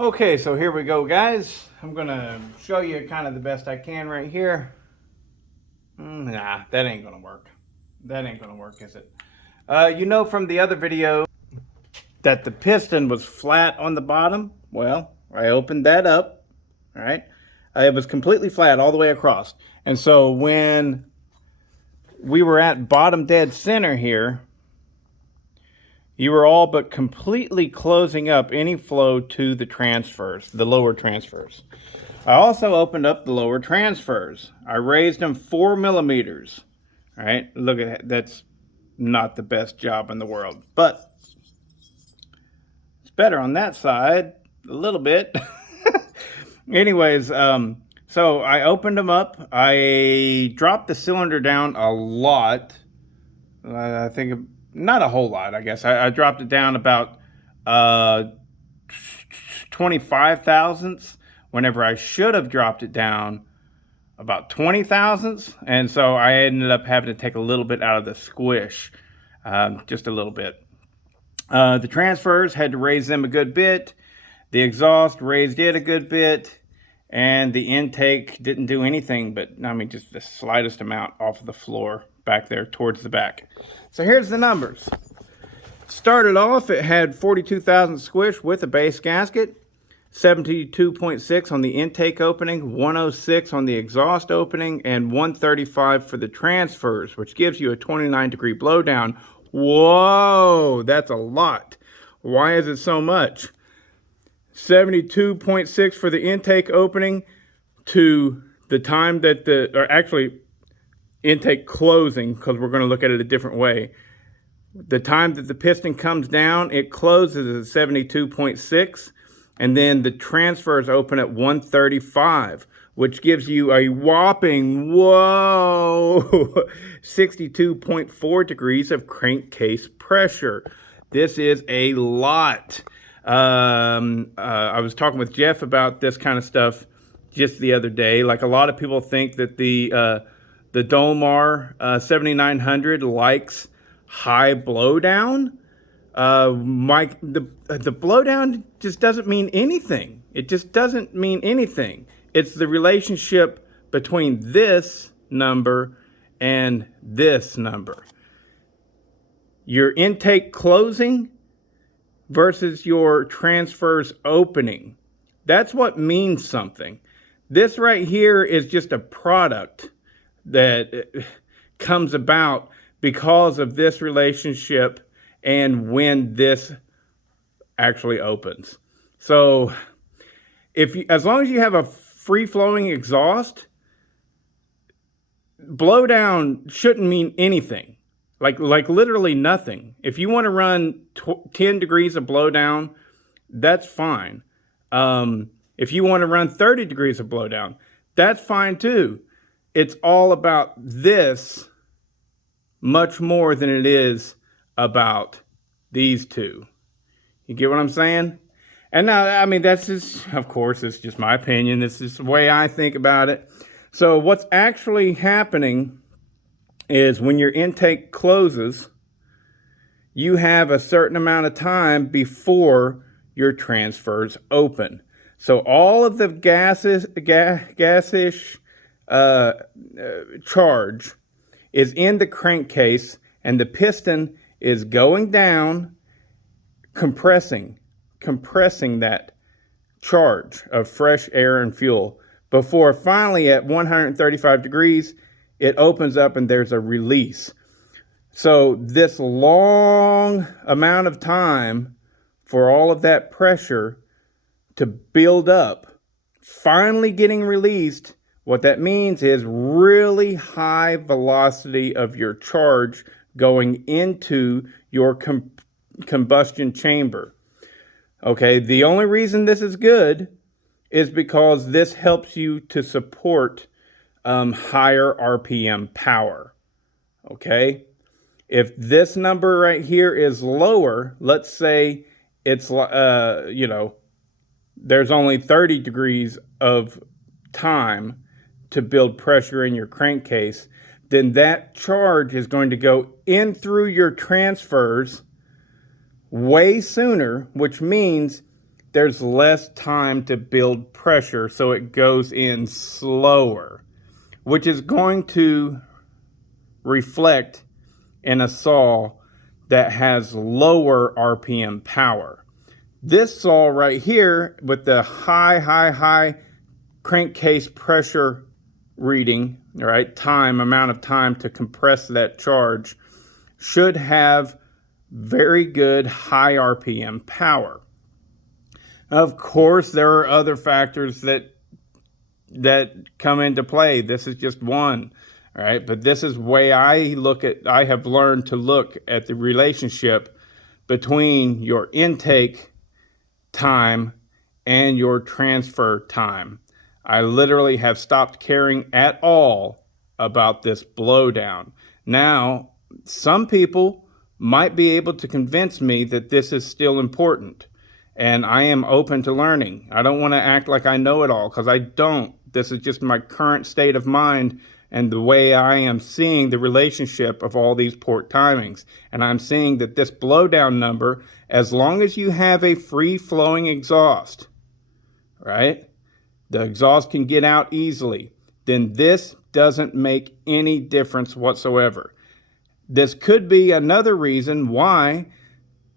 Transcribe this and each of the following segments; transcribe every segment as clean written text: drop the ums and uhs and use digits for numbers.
Okay, so here we go, guys. I'm gonna show you kind of the best I can right here. Nah, that ain't gonna work. That ain't gonna work, is it? You know from the other video that the piston was flat on the bottom? Well, I opened that up, all right? It was completely flat all the way across. And so when we were at bottom dead center here, you were all but completely closing up any flow to the transfers, the lower transfers. I also opened up the lower transfers. I raised them 4 millimeters. All right, look at that. That's not the best job in the world, but it's better on that side a little bit. Anyways, so I opened them up. I dropped the cylinder down a lot. I think not a whole lot, I guess. I dropped it down about 25 thousandths whenever I should have dropped it down about 20 thousandths. And so I ended up having to take a little bit out of the squish, just a little bit. The transfers, had to raise them a good bit. The exhaust, raised it a good bit. And the intake didn't do anything but, I mean, just the slightest amount off of the floor back there towards the back. So here's the numbers. Started off, it had 42,000 squish with a base gasket, 72.6 on the intake opening, 106 on the exhaust opening, and 135 for the transfers, which gives you a 29-degree blowdown. Whoa, that's a lot. Why is it so much? 72.6 for the intake opening to the time that or actually intake closing, because we're going to look at it a different way. The time that the piston comes down, it closes at 72.6, and then the transfers open at 135, which gives you a whopping, 62.4 degrees of crankcase pressure. This is a lot. I was talking with Jeff about this kind of stuff just the other day. Like, a lot of people think that the Dolmar 7900 likes high blowdown. The blowdown just doesn't mean anything. It just doesn't mean anything. It's the relationship between this number and this number. Your intake closing versus your transfers opening. That's what means something. This right here is just a product that comes about because of this relationship and when this actually opens. So as long as you have a free-flowing exhaust, blowdown shouldn't mean anything. Like literally nothing. If you want to run 10 degrees of blowdown, that's fine. If you want to run 30 degrees of blowdown, that's fine too. It's all about this much more than it is about these two. You get what I'm saying? And now, I mean, that's just, of course, it's just my opinion. This is the way I think about it. So what's actually happening is when your intake closes, you have a certain amount of time before your transfers open. So all of the gasish charge is in the crankcase, and the piston is going down, compressing that charge of fresh air and fuel before finally at 135 degrees, it opens up and there's a release. So this long amount of time for all of that pressure to build up, finally getting released, what that means is really high velocity of your charge going into your combustion chamber. Okay, the only reason this is good is because this helps you to support higher RPM power. Okay, if this number right here is lower, let's say it's there's only 30 degrees of time to build pressure in your crankcase, then that charge is going to go in through your transfers way sooner, which means there's less time to build pressure, so it goes in slower, which is going to reflect in a saw that has lower RPM power. This saw right here with the high crankcase pressure reading, right, amount of time to compress that charge, should have very good high RPM power. Of course, there are other factors that come into play. This is just one, right? But this is the way I have learned to look at the relationship between your intake time and your transfer time. I literally have stopped caring at all about this blowdown. Now, some people might be able to convince me that this is still important, and I am open to learning. I don't want to act like I know it all, because I don't. This is just my current state of mind and the way I am seeing the relationship of all these port timings. And I'm seeing that this blowdown number, as long as you have a free-flowing exhaust, right? The exhaust can get out easily. Then this doesn't make any difference whatsoever. This could be another reason why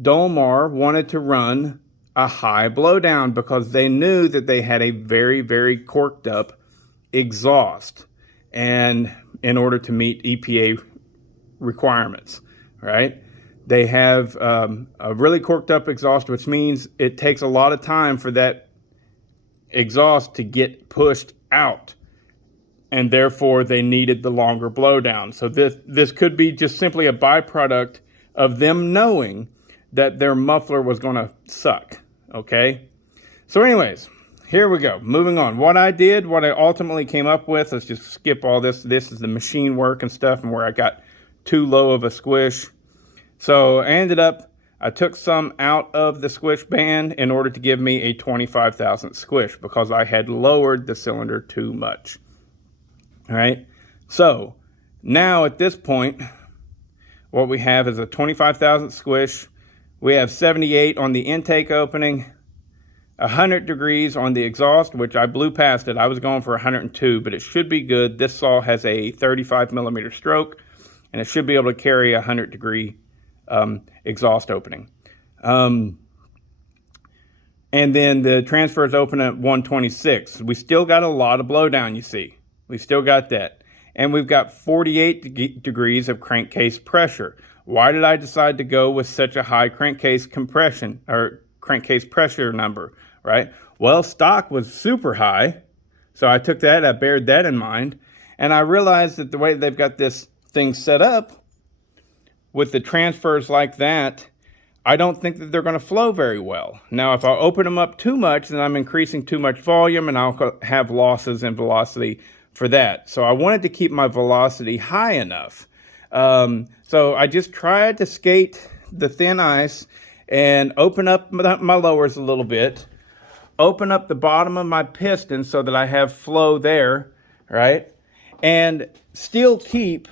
Dolmar wanted to run a high blowdown, because they knew that they had a very corked up exhaust, and in order to meet EPA requirements, right? They have a really corked up exhaust, which means it takes a lot of time for that exhaust to get pushed out, and therefore they needed the longer blowdown. So this could be just simply a byproduct of them knowing that their muffler was going to suck, okay? So anyways, here we go. Moving on. What I ultimately came up with, let's just skip all this. This is the machine work and stuff, and where I got too low of a squish. So I took some out of the squish band in order to give me a 25 thousandth squish, because I had lowered the cylinder too much. All right. So now at this point, what we have is a 25 thousandth squish. We have 78 on the intake opening, 100 degrees on the exhaust, which I blew past it. I was going for 102, but it should be good. This saw has a 35 millimeter stroke, and it should be able to carry a 100 degree exhaust opening. And then the transfers open at 126. We still got a lot of blowdown, you see. We still got that. And we've got 48 degrees of crankcase pressure. Why did I decide to go with such a high crankcase compression or crankcase pressure number, right? Well, stock was super high, so I took that, I bared that in mind, and I realized that the way they've got this thing set up with the transfers like that, I don't think that they're going to flow very well. Now, if I open them up too much, then I'm increasing too much volume, and I'll have losses in velocity for that. So I wanted to keep my velocity high enough. So I just tried to skate the thin ice and open up my lowers a little bit, open up the bottom of my piston so that I have flow there, right? And still keep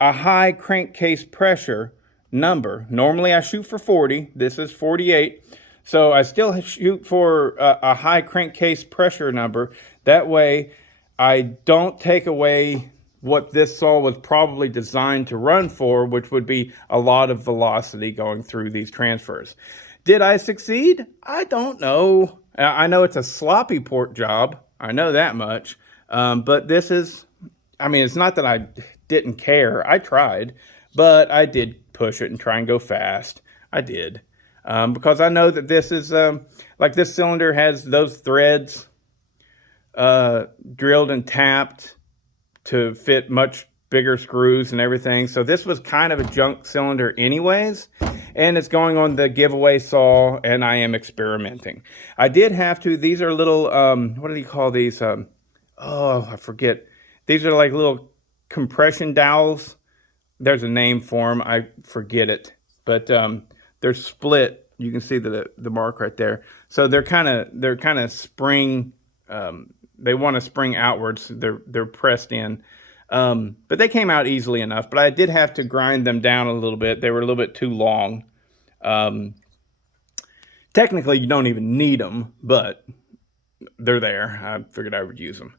a high crankcase pressure number. Normally I shoot for 40. This is 48. So I still shoot for a high crankcase pressure number. That way I don't take away what this saw was probably designed to run for, which would be a lot of velocity going through these transfers. Did I succeed? I don't know. I know it's a sloppy port job. I know that much. But this is, I mean, it's not that I didn't care. I tried, but I did push it and try and go fast. I did. Because I know that this is, like this cylinder has those threads drilled and tapped to fit much bigger screws and everything. So this was kind of a junk cylinder anyways, and it's going on the giveaway saw, and I am experimenting. I did have to, these are little, what do you call these? Oh, I forget. These are like little compression dowels. There's a name for them. I forget it, but they're split. You can see the mark right there. So they're kind of spring, they want to spring outwards. They're pressed in, but they came out easily enough. But I did have to grind them down a little bit. They were a little bit too long Technically, you don't even need them, but they're there. I figured I would use them.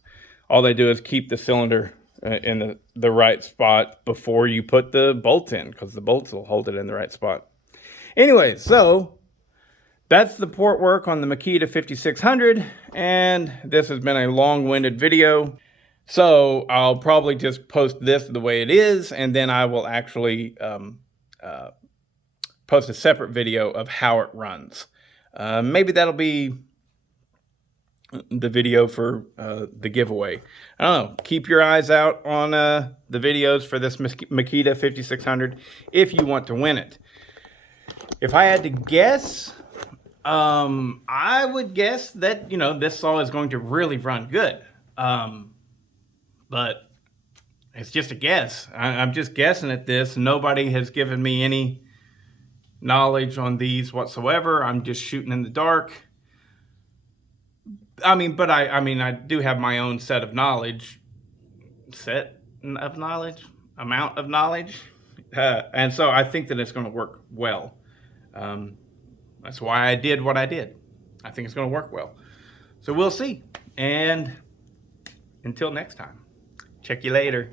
All they do is keep the cylinder in the right spot before you put the bolts in, because the bolts will hold it in the right spot. Anyway, so that's the port work on the Makita 5600, and this has been a long-winded video. So I'll probably just post this the way it is, and then I will actually post a separate video of how it runs. Maybe that'll be the video for the giveaway. I don't know. Keep your eyes out on the videos for this Makita 5600 if you want to win it. If I had to guess, I would guess that, you know, this saw is going to really run good. But it's just a guess. I'm just guessing at this. Nobody has given me any knowledge on these whatsoever. I'm just shooting in the dark. I mean, but I do have my own amount of knowledge, and so I think that it's going to work well. That's why I did what I did. I think it's going to work well. So we'll see. And until next time, check you later.